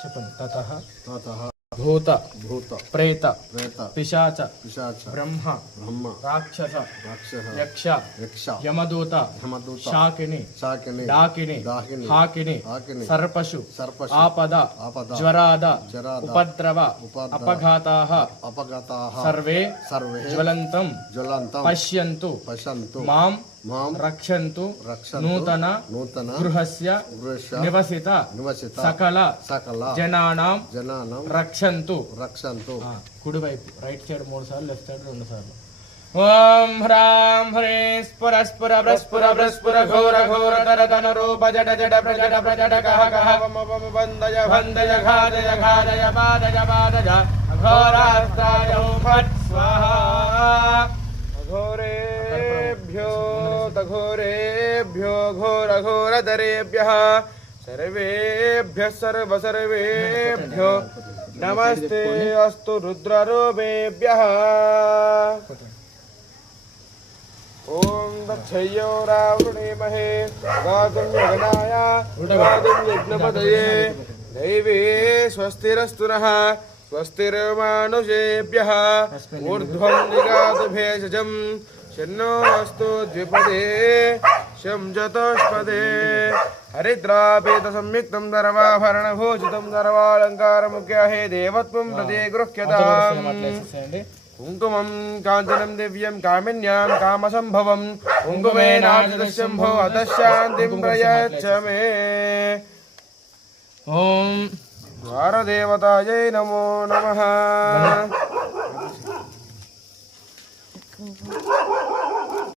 చెప్పండి. తతః తతః భూత భూత ప్రేత ప్రేత పిశాచ పిశాచ బ్రహ్మ బ్రహ్మ రాక్షస రాక్షస యక్ష యక్ష యమదూత యమదూత శాకిని శాకిని డాకిని దాకిని హాకిని హాకిని సర్పషు సర్పషు ఆపద ఆపద జ్వరాద జరాద ఉపద్రవ ఉపద్రవ అపఘాతాః అపగతాః సర్వే సర్వే జ్వలంతం జ్వలంతం పశ్యంతు పశంతు మాం మాం రక్షन्तు రక్షन्तు నూతన నూతన గృహస్య గృహస్య నివసిత నివసిత సకల సకల జనానాం జనానం రక్షन्तు. రక్షంతు. కుడివైపు రైట్ సైడ్ 3 సార్లు, లెఫ్ట్ సైడ్ 2 సార్లు. ఓం హ్రాం హ్రీ స్ఫుర స్ఫుర ప్రస్ఫుర ప్రస్ఫుర ఘోర ఘోర తర తన రూప జడ జడ ప్రజడ ప్రజడ కహ కహ వమ వమ వందయ వందయ ఘాదయ ఘాదయ పాదయ పాదయ ఘోరాస్త్రాయ ఫట్ స్వాహా. అఘోరేభ్యో తఘోరేభ్యో ఘోర ఘోరతరేభ్యః సర్వేభ్యః సర్వేభ్యో నమస్తే అస్తు రుద్రరూపేభ్యః. ఓం దక్షయ్యో రావృణీమహే గాతుం యజ్ఞాయ గాతుం యజ్ఞపతయే దైవే స్వస్తిరస్తు నః స్వస్తిర్మానుషేభ్యః ఊర్ధ్వం దిగాతు భేషజం శన్నో అస్తు ద్విపదే శం చతుష్పదే. హరిద్రాపేత సంయుక్తం సర్వాభరణభూషితం సర్వాలంకారముఖ్య హే దేవత్వం ప్రతి గృహ్యతాం. కుంకుమం కాంచనం దివ్యం కామిన్యాం కామసంభవం కుంకుమేనార్జితశంభో అతశాంతిం ప్రయచ్చ మే. ఓం ద్వారదేవతాయై నమో నమః.